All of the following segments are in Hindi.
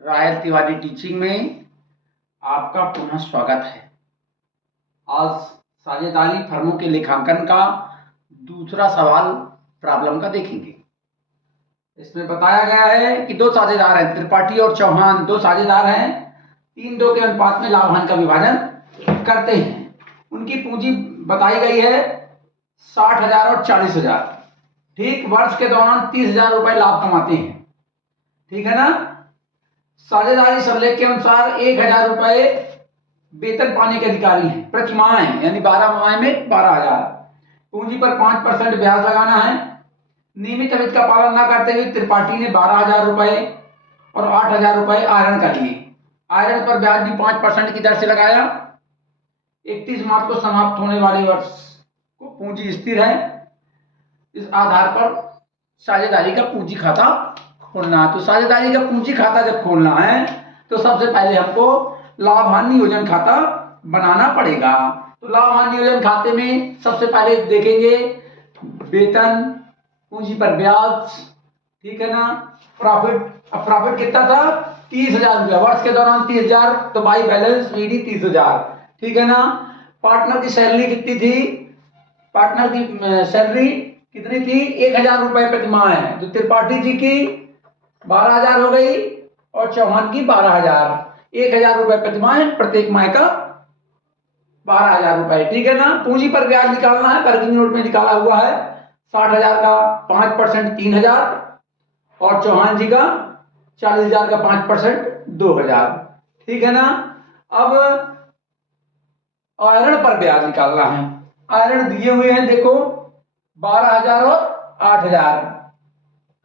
रायल तिवारी टीचिंग में आपका पुनः स्वागत है। आज साझेदारी फर्मों के लेखांकन का दूसरा सवाल प्रॉब्लम का देखेंगे। इसमें बताया गया है कि दो साझेदार हैं, त्रिपाठी और चौहान दो साझेदार हैं, 3-2 के अनुपात में लाभ हानि का विभाजन करते हैं। उनकी पूंजी बताई गई है 60,000 और 40,000। ठीक, वर्ष के दौरान 30,000 रुपए लाभ कमाते हैं। ठीक है ना। साझेदारी सरलेख के अनुसार 1,000 रुपए वेतन पाने के अधिकारी हैं प्रति माह है, यानी 12 माह में 12,000। पूंजी पर 5% ब्याज लगाना है। नियमित वित्त का पालन न करते हुए त्रिपाठी ने 12,000 रुपए और 8,000 रुपए आयरन का लिए। आयरन पर ब्याज भी 5% की दर से लगाया। 31 मार्च को समाप्त होने वाले वर्ष को पूंजी स्थिर है। इस आधार पर साझेदारी का पूंजी खाता खोलना है। तो साझेदारी का पूंजी खाता जब खोलना है तो सबसे पहले हमको लाभ हानि नियोजन खाता बनाना पड़ेगा। तो लाभ हानि नियोजन खाते में सबसे पहले देखेंगे वेतन, पूंजी पर ब्याज, ठीक है ना, प्रॉफिट। अब प्रॉफिट कितना था? 30,000 रुपया, वर्ष के दौरान 30,000, तो बाई बैलेंस वीडी 30,000, ठीक है ना। पार्टनर की सैलरी कितनी थी? पार्टनर की सैलरी कितनी थी? 1,000 रुपए प्रति माह है। तो त्रिपाठी जी की 12,000 हो गई और चौहान की 12,000। 1,000 रुपए प्रति माह, प्रत्येक माह का 12,000 रुपए, ठीक है ना। पूंजी पर ब्याज निकालना है, वर्किंग नोट में निकाला हुआ है। 60,000 का 5% 3,000 और चौहान जी का 40,000 का 5% 2,000, ठीक है ना। अब आयरन पर ब्याज निकालना है। आयरन दिए हुए हैं, देखो 12,000 और 8,000।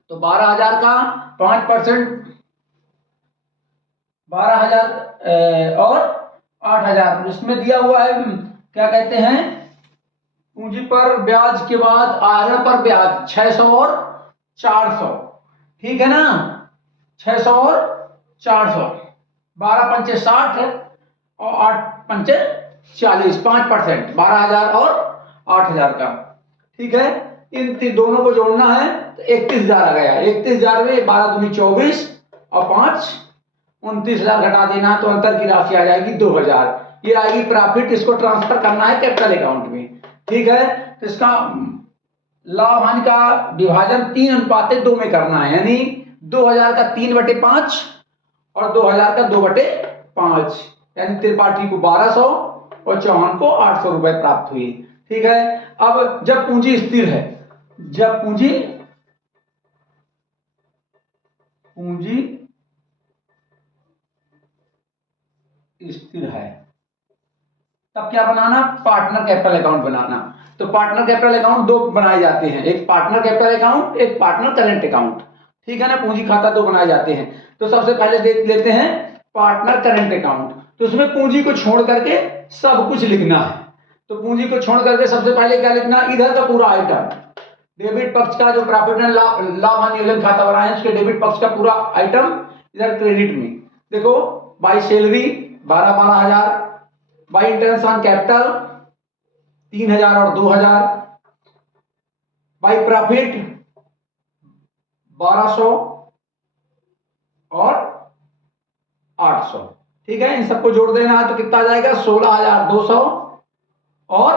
तो 12,000 का 5%, 12,000 और 8,000, इसमें दिया हुआ है क्या कहते हैं, पूंजी पर ब्याज के बाद आयरन पर ब्याज 600 और 400, ठीक है ना। 600 और 400, 12 पंचे 60 और 8 पंचे 40, 5%, 12,000 और 8,000 का, ठीक है। इन दोनों को जोड़ना है तो 31,000 आ गया। 31,000 में 12 दूनी 24 और 5 29,000 घटा देना है तो अंतर की राशि आ जाएगी 2,000। ये आएगी प्रॉफिट। इसको ट्रांसफर करना है कैपिटल अकाउंट में, ठीक है। तो इसका लाभ हानि का विभाजन 3:2 में करना है, यानी 2,000 का 3/5 और 2,000 का 2/5, यानी त्रिपाठी को 1,200 और चौहान को 800 रुपए प्राप्त हुई, ठीक है। अब जब पूंजी स्थिर है, जब पूंजी स्थिर है, तब क्या बनाना? पार्टनर कैपिटल अकाउंट बनाना। तो पार्टनर कैपिटल अकाउंट दो बनाए जाते हैं, एक पार्टनर कैपिटल अकाउंट, एक पार्टनर करेंट अकाउंट, ठीक है ना। पूंजी खाता दो बनाए जाते हैं। तो सबसे पहले देख लेते हैं पार्टनर करेंट अकाउंट। तो उसमें पूंजी को छोड़ करके सब कुछ लिखना है। तो पूंजी को छोड़ करके सबसे पहले क्या लिखना? इधर का पूरा आइटम, डेबिट पक्ष का जो प्रॉफिट एंड लाभ हानि नियोजन खाता बनाए उसके डेबिट पक्ष का पूरा आइटम इधर क्रेडिट में देखो। By salary 12,000, by interest on capital 3,000 और 2,000, बाई प्रॉफिट 1,200 और 800, ठीक है। इन सबको जोड़ देना है तो कितना आ जाएगा? 16,200 और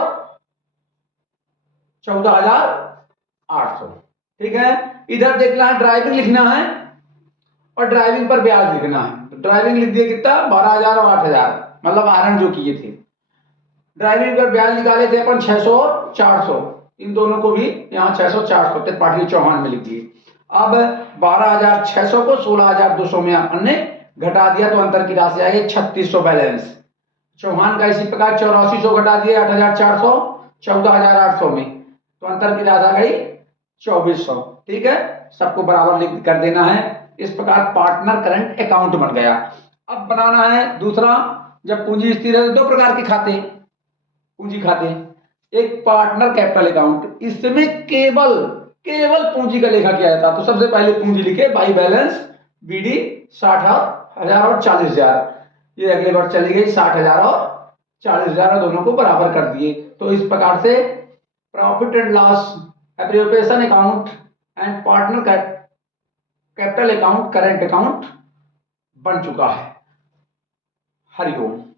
14,800, ठीक है। इधर देखना है ड्राइविंग लिखना है और ड्राइविंग पर ब्याज लिखना है। तो ड्राइविंग लिख दिया कितना? 12,000 और 8,000, मतलब आयरन जो किए थे। ड्राइविंग पर ब्याज निकाले थे अपन 600 और 400, इन दोनों को भी यहाँ 600 400 त्रिपाठी चौहान में लिख दिए। अब 12,600 को 16,200 में अपन ने घटा दिया तो अंतर की राशि आएगी 3,600 बैलेंस। चौहान का इसी प्रकार 8400 घटा दिया 8,400 14,800 में, तो अंतर की राशि आ गई 2,400, ठीक है। सबको बराबर लिख कर देना है। इस प्रकार पार्टनर करंट अकाउंट बन गया। अब बनाना है दूसरा, जब पूंजी स्थिर है तो दो प्रकार के खाते, पूंजी खाते, एक पार्टनर कैपिटल अकाउंट, इसमें केवल केवल पूंजी का लेखा किया जाता। तो सबसे पहले पूंजी लिखे बाई बैलेंस बीडी 60,000 और 40,000, ये अगले वर्ष चली गई 60,000 और 40,000 दोनों को बराबर कर दिए। तो इस प्रकार से profit and loss appropriation account and partner capital account current account बन चुका है। हरिओम।